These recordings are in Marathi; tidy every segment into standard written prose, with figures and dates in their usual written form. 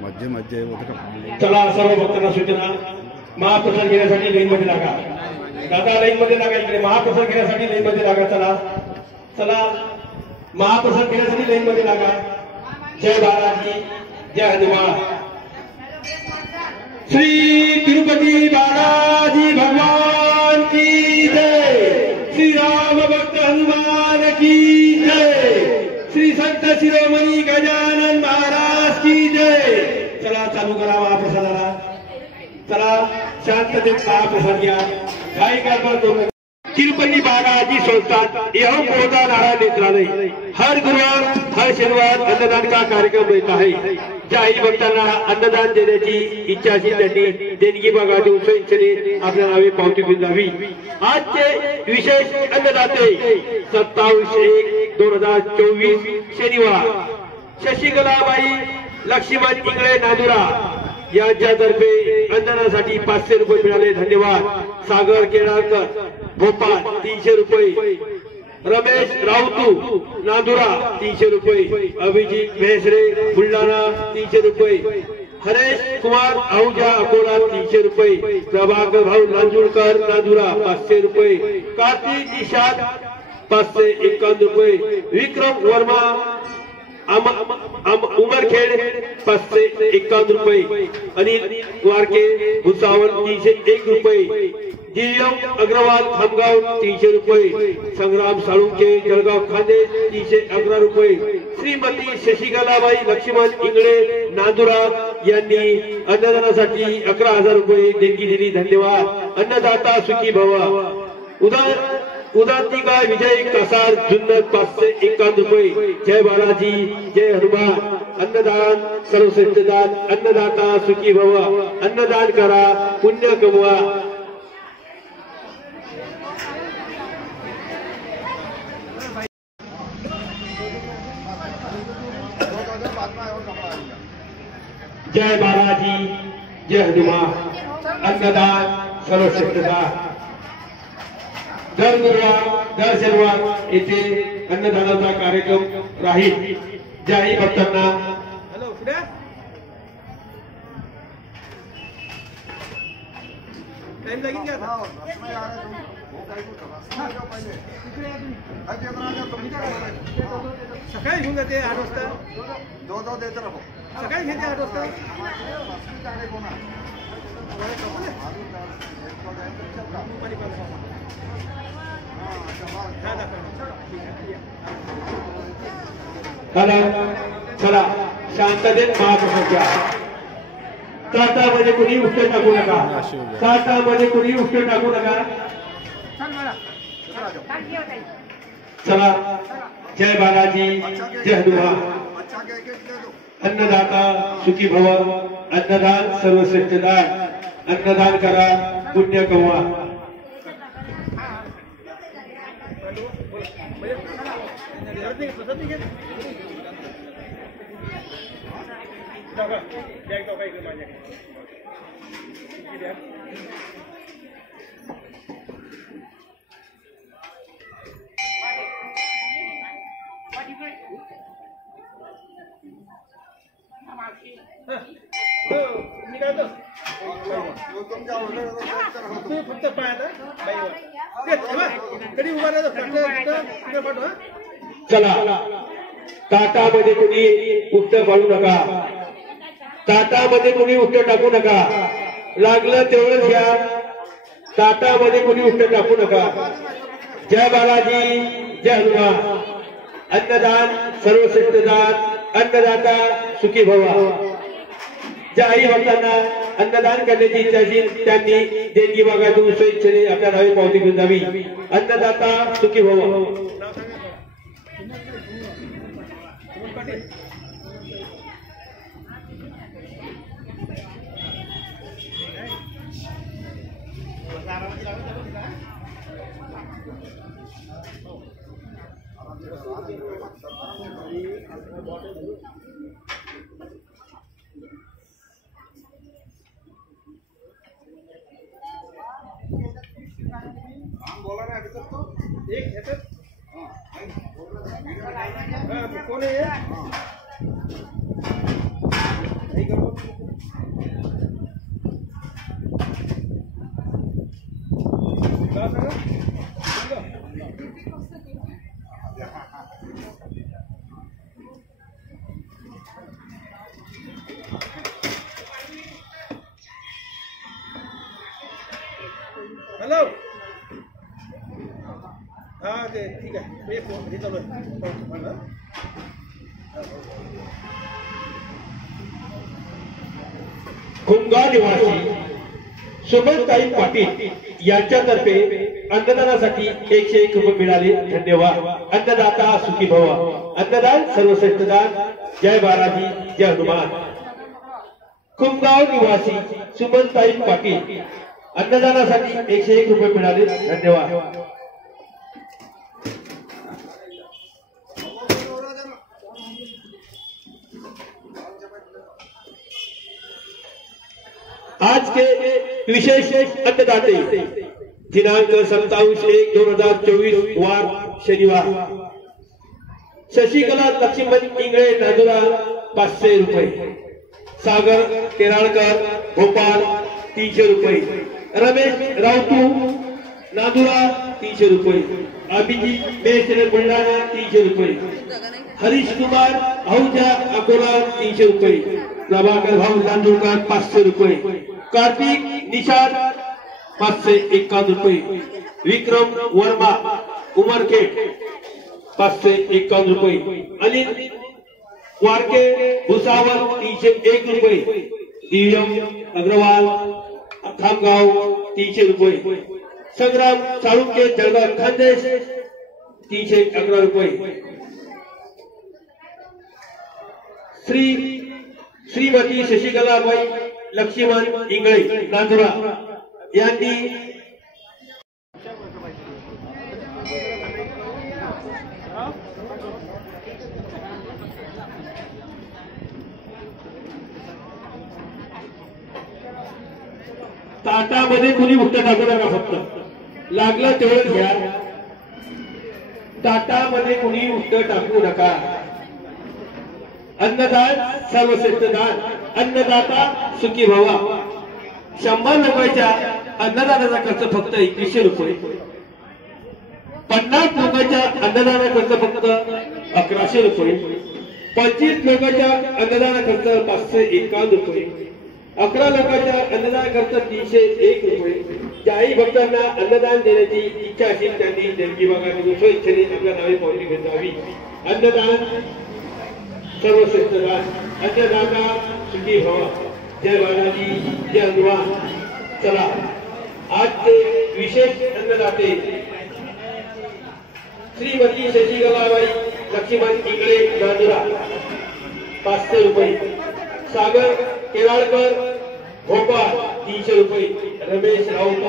मध्य मध्य चला सर्व भक्तांना सूचना, महाप्रसाद घेण्यासाठी लाईन मध्ये लागा. दादा लाईन मध्ये लागा, इकडे महाप्रसाद घेण्यासाठी लाईन मध्ये लागा. चला चला, महाप्रसाद घेण्यासाठी लाईन मध्ये लागा. जय बालाजी, जय हनुमान. श्री तिरुपति बालाजी भगवान की जय. श्री राम भक्त हनुमान की जय. श्री संत शिरोमणी गजानन महाराज की जय. चला चालू करा महाप्रसादाला. चला शांततेत महाप्रसाद घ्या. काही कारभार करू नका. तिरुपति बालाजी संस्थान एवं पौधा नारायण नेत्रालय हर गुरुवार हर शनिवार अन्नदान का कार्यक्रम रहता है. ज्याही भक्तांना अन्नदान देण्याची इच्छा असेल त्यांनी देणगी बघा देऊन स्वइच्छेने आपल्या नावे पावती घेऊन जावी. आजचे विशेष अन्नदाते 27/1/2024 शनिवार शशिकलाबाई लक्ष्मण इंगळे नांदुरा यांच्यातर्फे अन्नदानासाठी 500 रुपये मिळाले. धन्यवाद. सागर केळाकर भोपाळ 300 रुपये. रमेश राऊतू नांदुरा 300 रुपये. अभिजित मेहसरे बुलढाणा 300 रुपये. हरेश कुमार आहुजा अकोला 300 रुपये. प्रभाकर भाऊ नांदुरकर नांदुरा 500 रुपये. कार्तिक निषाद 551 रुपये. विक्रम वर्मा उमरखेड 551 रुपये. अनिल वारके भुसावळ 301 रुपये. दिव्यम अग्रवाल खामगाव 300 रुपये. संग्राम साळुंके जळगाव खांदे 311 रुपये. श्रीमती शशिकलाबाई लक्ष्मण इंगळे नांदुरा यांनी अन्नदानासाठी 11,000 रुपये देणगी दिली. धन्यवाद. अन्नदाता सुखी भव. उदांतिका विजय कसार जुन्नर 551 रुपये. जय बालाजी, जय हनुमान. अन्नदान सर्वश्रेष्ठ दान. अन्नदाता सुखी भव. अन्नदान करा, पुण्य कमवा. जय बालाजी, जय हनुमान. अन्नदान सर्वश्रेष्ठ दान. दर गुरुवार दर शनिवार येथे अन्नदानाचा कार्यक्रम राहील. ज्याही भक्तांना सकाळी घेऊन जाते 8 वाजता. सकाळी घेते 8 वाजता. चला शांततेत महाप्रसाद घ्या. ताटामध्ये कुणी उष्ट टाकू नका. ताटामध्ये कुणी उष्ट टाकू नका. चला. जय बालाजी, जय हनुमान. अन्नदाता सुखी भव. अन्नदान सर्वश्रेष्ठ दान. अन्नदान करा, पुण्य कमवा. फक्त पाहता कधी उभा राहतो. चला. ताटामध्ये कुणी उष्ट पाडू नका. ताटामध्ये कुणी उष्ट टाकू नका. लागलं तेवढंच घ्या. ताटामध्ये कुणी उष्ट टाकू नका. जय बालाजी, जय हनुमान. अन्नदान सर्वश्रेष्ठ दान. अन्नदाता सुखी भव. ज्याही भक्तांना अन्नदान करण्याची इच्छा असेल त्यांनी देणगी बघा देऊन स्वइच्छेने आपल्या नावे पावती घेऊन जावी. अन्नदाता सुखी भव. एक ह्याच्यात कोण आहे हे करतो का सांगा हॅलो हा ते ठीक आहे हे चालू आहे कुंभगाव निवासी सुमनताई पाटील यांच्यातर्फे अन्नदानासाठी 101 रुपये मिळाले. धन्यवाद. अन्नदाता सुखी भव. अन्नदान सर्वश्रेष्ठ दान. जय बालाजी जय हनुमान. कुंभगाव निवासी सुमनताई पाटील अन्नदानासाठी 101 रुपये मिळाले. धन्यवाद. आज के विशेष अन्नदाते दिनांक 27/1/2024 वार शनिवार. शशिकला लक्ष्मण इंगळे नांदुरा 500 रुपये. सागर केराळकर भोपाळ 300 रुपये. रमेश राऊतू नांदुरा 300 रुपये. अभिजित मेसरे बुलढाणा 300 रुपये. हरीश कुमार आहूजा अकोला 300 रुपये. प्रभाकर भाऊ नांदुरकर 500 रुपये. कार्तिक निशाद 551 रुपये. विक्रम वर्मा उमरखेड 551 रुपये. अनिल वारके भुसावल 301 रुपये. दिव्यम अग्रवाल खामगाव 300 रुपये. संग्राम चाळुक्य जळगाव खानदेश 311 रुपये. श्रीमती शशिकलाबाई लक्ष्मण इंगळे नांदुरा यांनी ताटामध्ये कुणी मुक्त टाकू नका. फक्त लागलं तेवढं घ्या. ताटामध्ये कुणी मुक्त टाकू नका. अन्नदान सर्वश्रेष्ठ दान. अन्नदाता सुखी भव. 100 लोकांच्या अन्नदानाचा खर्च फक्त 2100 रुपये. 50 लोकांच्या अन्नदाना खर्च फक्त 1100 रुपये. 25 लोकांच्या अन्नदाना खर्च 551 रुपये. 11 लोकांच्या अन्नदान खर्च 301 रुपये. ज्याही भक्तांना अन्नदान देण्याची इच्छा असेल त्यांनी देणगी भागाने स्वइच्छेने आपल्या नावे पावती घेतावी. अन्नदान सर्वश्रेष्ठ दान. अन्नदाता सुखी भव. जय बालाजी जय हनुमान. चला आजचे विशेष अन्नदाते श्रीमती शशिकलाबाई लक्ष्मण इंगळे नांदुरा 500 रुपये. सागर केराळकर भोपाळ 300 रुपये. रमेश राऊत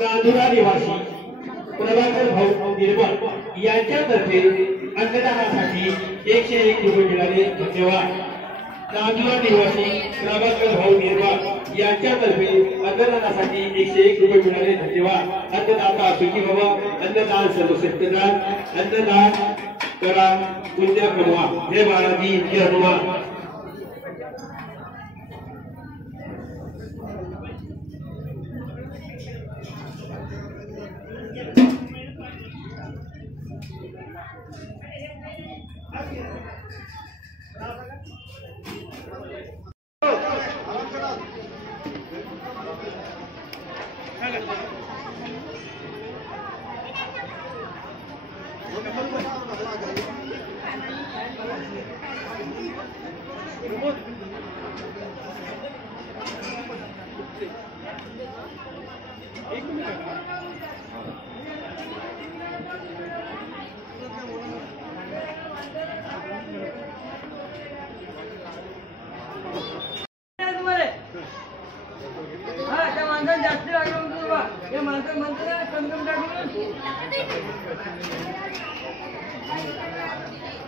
नांदुरा निवासी प्रभाकर भाऊ निर्मळ यांच्यातर्फे अन्नदानासाठी 101 रुपये मिळाले. धन्यवाद. नांदुरा निवासी प्रभाकर भाऊ निर्मळ यांच्यातर्फे अन्नदानासाठी 101 रुपये मिळाले. धन्यवाद. अन्नदाता सुखी भव. अन्नदान सर्वश्रेष्ठ दान. अन्नदान करा पुण्य कमवा. जय बालाजी जय हनुमान.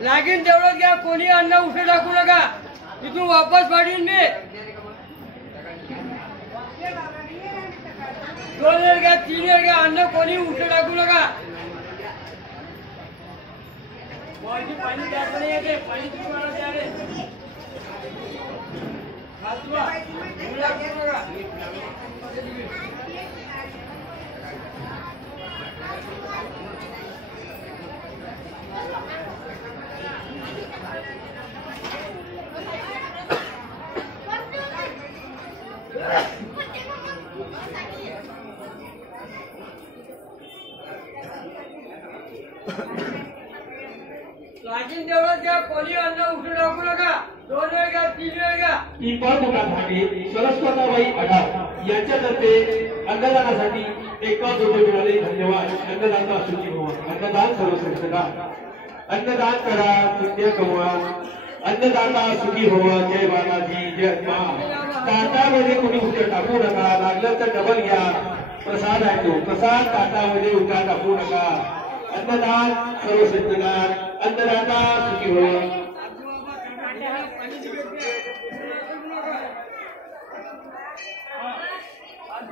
लागेल तेवढं घ्या, कोणी अन्न उठे टाकू नका, तिथून वापस पाठवीन मी. 2 वेळ घ्या, 3 वेळ घ्या, अन्न कोणी उठे टाकू नका. पाणी द्यायचं नाही येते, पाणी तुम्हाला द्या रे. लागेल तेवढं द्या, कोणी अन्न उठून टाकू नका. 2 वेळ घ्या, 3 वेळ घ्या. ही पदभागी सरस्वताबाई आढाव यांच्यातर्फे अन्नदानासाठी 51 रुपये मिळाले. धन्यवाद. अन्नदाता सुखी भव. अन्नदान सर्वश्रेष्ठ. अन्नदान करा, पुण्य कमवा. अन्नदाता सुखी भव. जय बालाजी, जय हनुमान. ताटामध्ये कोणी उलट टाकू नका, लागलं तर डबल घ्या. प्रसाद आहे तो प्रसाद ताटामध्ये उलटा टाकू नका. अन्नदान सर्वश्रेष्ठ. अन्नदाता सुखी भव. आज